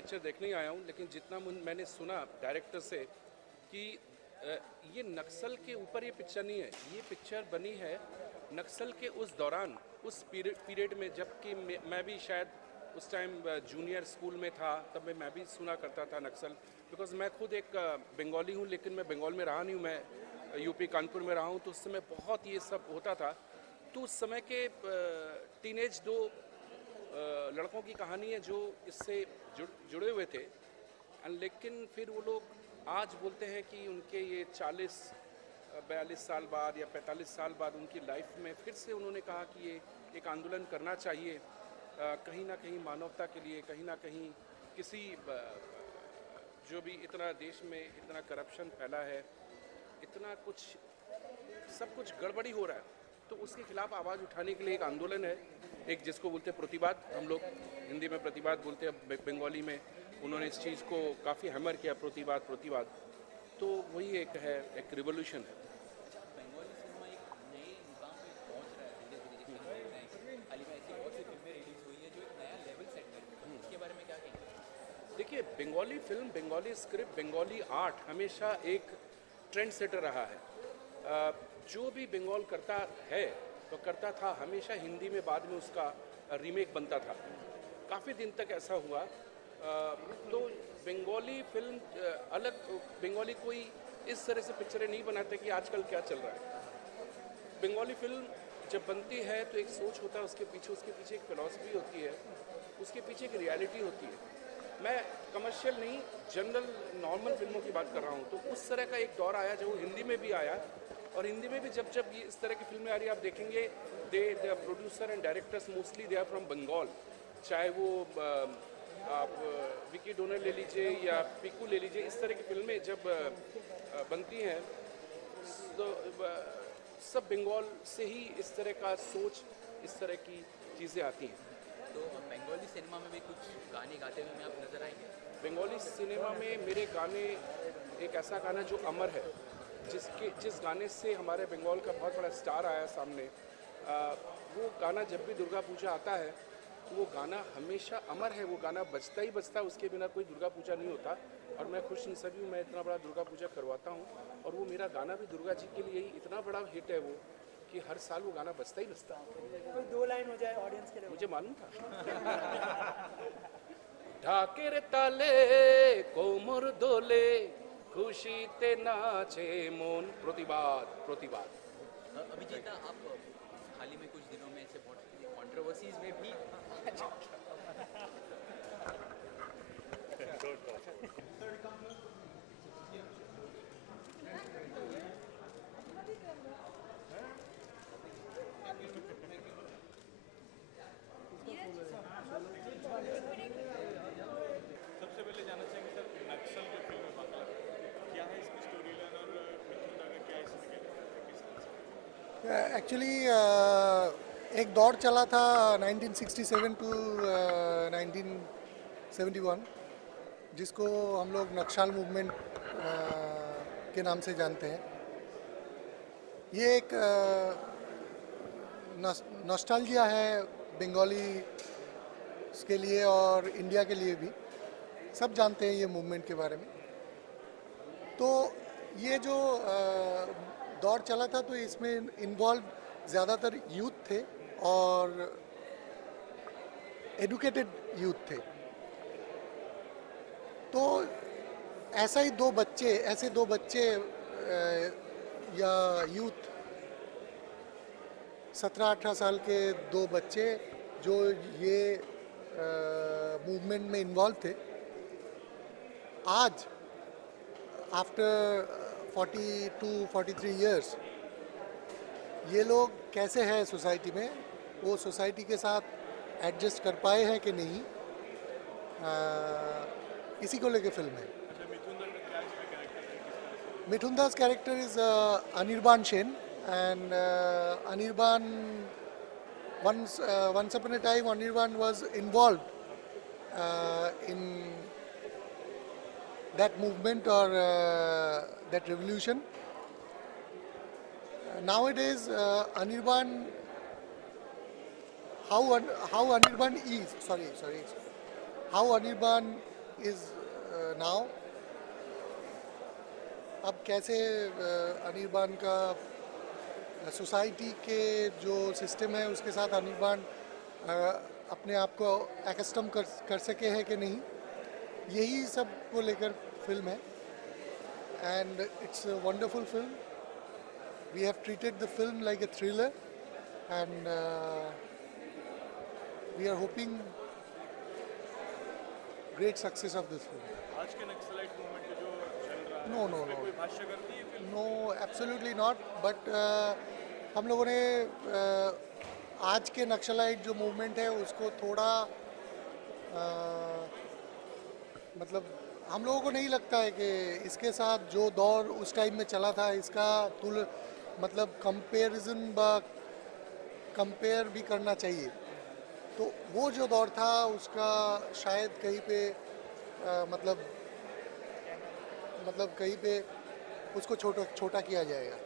Picture देखने ही आया हूँ, लेकिन जितना मैंने सुना डायरेक्टर से कि ये नक्सल के ऊपर ये पिक्चर नहीं है, ये पिक्चर बनी है नक्सल के उस दौरान, उस पीरियड में, जबकि मैं भी शायद उस टाइम जूनियर स्कूल में था, तब मैं भी सुना करता था नक्सल। बिकॉज मैं खुद एक बंगाली हूँ, लेकिन मैं बंगाल में रहा नहीं हूँ, मैं यूपी कानपुर में रहा हूँ, तो उस समय बहुत ये सब होता था। तो उस समय के टीनेज दो लड़कों की कहानी है जो इससे जुड़े हुए थे। लेकिन फिर वो लोग आज बोलते हैं कि उनके ये 40-42 साल बाद या 45 साल बाद उनकी लाइफ में फिर से उन्होंने कहा कि ये एक आंदोलन करना चाहिए, कहीं ना कहीं मानवता के लिए, कहीं ना कहीं किसी जो भी इतना देश में इतना करप्शन फैला है, इतना कुछ सब कुछ गड़बड़ी हो रहा है, तो उसके खिलाफ आवाज़ उठाने के लिए एक आंदोलन है, एक जिसको बोलते हैं प्रतिवाद, हम लोग हिंदी में प्रतिवाद बोलते हैं, बंगाली में उन्होंने इस चीज़ को काफ़ी हैमर किया, प्रतिवाद। तो वही एक है, एक रिवोल्यूशन है। बंगाली सिनेमा एक नए मुकाम पे पहुंच रहा है धीरे धीरे, हाल ही में ऐसी बहुत सी फिल्में रिलीज हुई है जो एक नया लेवल सेट कर रही है, इसके बारे में क्या कहेंगे? देखिए, Bengali film, Bengali script, Bengali art हमेशा एक ट्रेंड सेटर रहा है। जो भी बंगाल करता है तो करता था, हमेशा हिंदी में बाद में उसका रीमेक बनता था, काफ़ी दिन तक ऐसा हुआ। तो बंगाली फिल्म अलग, बंगाली कोई इस तरह से पिक्चरें नहीं बनाते कि आजकल क्या चल रहा है। बंगाली फिल्म जब बनती है तो एक सोच होता है उसके पीछे एक फिलॉसफी होती है, उसके पीछे एक रियलिटी होती है। मैं कमर्शियल नहीं, जनरल नॉर्मल फिल्मों की बात कर रहा हूँ। तो उस तरह का एक दौर आया जो हिंदी में भी आया, और हिंदी में भी जब ये इस तरह की फिल्में आ रही है, आप देखेंगे the producer and directors mostly they are from Bengal. चाहे वो आप विकी डोनर ले लीजिए या पीकू ले लीजिए, इस तरह की फिल्में जब बनती हैं तो सब बंगाल से ही इस तरह का सोच, इस तरह की चीज़ें आती हैं। तो बंगाली सिनेमा में भी कुछ गाने गाते हुए आप नजर आएंगे? बंगाली सिनेमा में मेरे गाने, एक ऐसा गाना जो अमर है, जिस गाने से हमारे बंगाल का बहुत बड़ा स्टार आया सामने, वो गाना जब भी दुर्गा पूजा आता है तो वो गाना हमेशा अमर है, वो गाना बजता ही बजता, उसके बिना कोई दुर्गा पूजा नहीं होता। और मैं खुश नसीब हूँ, मैं इतना बड़ा दुर्गा पूजा करवाता हूँ, और वो मेरा गाना भी दुर्गा जी के लिए ही इतना बड़ा हिट है वो, कि हर साल वो गाना बजता ही बजता। कोई 2 लाइन हो जाए ऑडियंस के लिए? मुझे मालूम था। ঢাকের তালে কোমর দোলে, খুশিতে নাচে মন, प्रतिवाद। अभिजीत, आप हाल ही में कुछ दिनों में ऐसे बहुत कंट्रोवर्सीज में भी सबसे पहले जानना चाहेंगे सर, नक्सल जो फिल्म है बांग्ला, क्या है इसकी स्टोरी लाइन और मिथुन दा का क्या इसमें कहना है? एक्चुअली एक दौर चला था 1967 टू 1971, जिसको हम लोग नक्सल मूवमेंट के नाम से जानते हैं। ये एक नॉस्टैल्जिया है बंगाली के लिए और इंडिया के लिए भी, सब जानते हैं ये मूवमेंट के बारे में। तो ये जो दौर चला था, तो इसमें इन्वॉल्व ज़्यादातर यूथ थे और एडुकेटेड यूथ थे। तो ऐसे दो बच्चे या यूथ 17-18 साल के दो बच्चे जो ये मूवमेंट में इन्वॉल्व थे, आज आफ्टर 42-43 इयर्स ये लोग कैसे हैं सोसाइटी में, वो सोसाइटी के साथ एडजस्ट कर पाए हैं कि नहीं, इसी को लेके फिल्म है। Mithun Das character is Anirban Sen, and Anirban, once upon a time Anirban was involved in that movement or that revolution. Nowadays Anirban, how Anirban is is now. अब कैसे अनिर्बान का सोसाइटी के जो सिस्टम है उसके साथ अनिर्बान अपने आप को एकस्टम कर सके हैं कि नहीं, यही सब को लेकर फिल्म है। And it's a wonderful film. We have treated the film like a thriller and we are hoping great success of this film. आज के नक्सलाइट मूवमेंट जो चल रहा है No, no, उस पे no. कोई भाष्य करती है film? No absolutely not, but हम लोगों ने आज के नक्सलाइट जो मूवमेंट है उसको थोड़ा मतलब हम लोगों को नहीं लगता है कि इसके साथ जो दौर उस टाइम में चला था इसका मतलब कंपेयर भी करना चाहिए। तो वो जो दौर था उसका शायद कहीं पे मतलब कहीं पे उसको छोटा किया जाएगा।